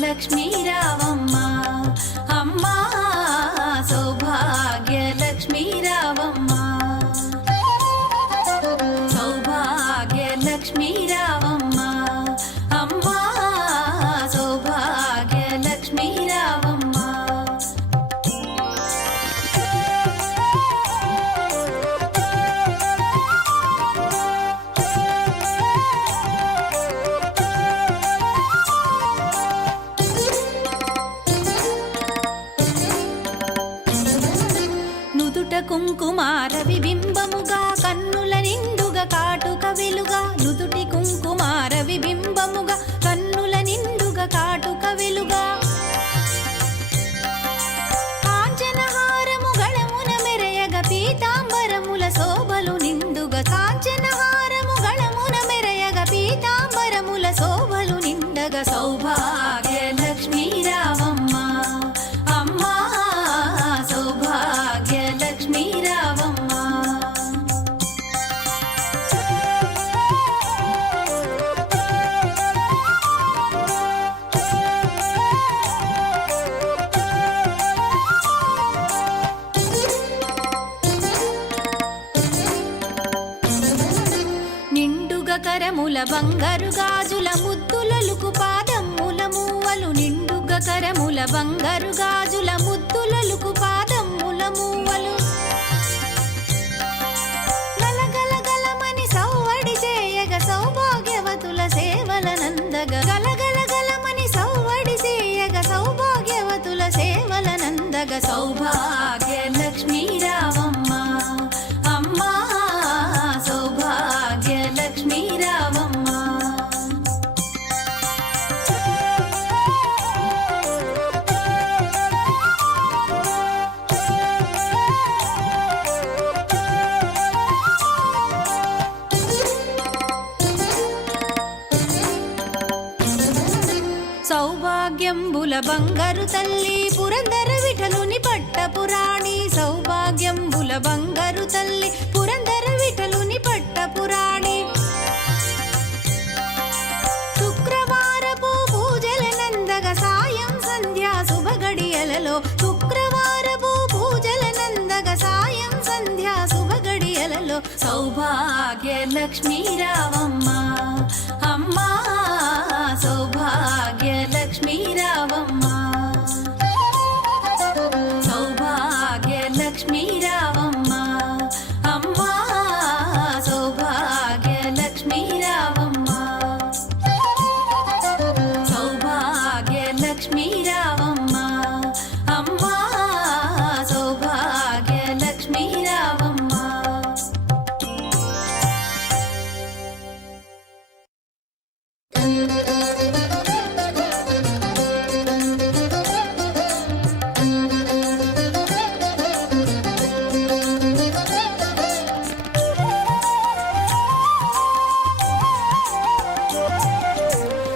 లక్ష్మీ రావమ్మ అమ్మా సౌభాగ్య లక్ష్మీ రావమ్మ సౌభాగ్య లక్ష్మీ రావమ్మ అమ్మా సౌభాగ్య లక్ష్మీ రావమ్మ కుంకుమార విబింబముగా కన్నుల నిండుగా కాటుక వెలుగా నుదుటి కుంకుమార విబింబముగా కన్నుల నిండుగా కాటుక వెలుగా కాంచనహారము గళమున మెరయగ పీతాంబరముల శోభలు నిండుగా కాంచనహారము గళమున మెరయగ పీతాంబరముల శోభలు నిండగా సౌభాగ్య లక్ష్మీ రావమ్మ అమ్మా సౌభాగ్య లక్ష్మీ రావమ్మ నిండుగా కరముల బంగారు గాజుల ముద్దులలుకు పాదమ్ముల మూవలు నిండుగా కరముల బంగారు గాజుల ముద్దులలుకు పాదమ్ముల మూవలు గలగలగలమని సౌవడి చేయగ సౌభాగ్యవతుల సేవల నందగ గలగలగలమని సౌవడి చేయగ సౌభాగ్యవతుల సేవల నందగ సౌభాగ్య లక్ష్మీ రావమ్మ అమ్మా సౌభాగ్య లక్ష్మీ రావమ్మ సౌభాగ్యంబుల బంగారు తల్లి పురందర విఠలుని పట్టపురాణి సౌభాగ్యంబుల బంగారు తల్లి పురందర విఠలుని పట్టపురాణి శుక్రవారపు పూజల నందగ సాయం సంధ్యా శుభగడియలలో శుక్రవారపు పూజల నందగ సాయం సంధ్యా శుభగడియలలో సౌభాగ్య లక్ష్మీ రావమ్మ అమ్మా సౌభాగ్య లక్ష్మీ రావమ్మ సౌభాగ్య లక్ష్మీ రావమ్మ అమ్మా సౌభాగ్య లక్ష్మీ రావమ్మ సౌభాగ్య లక్ష్మీ రావమ్మ అమ్మా సౌభాగ్య లక్ష్మీ రావమ్మ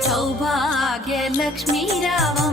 సౌభాగ్య లక్ష్మీ రావమ్మ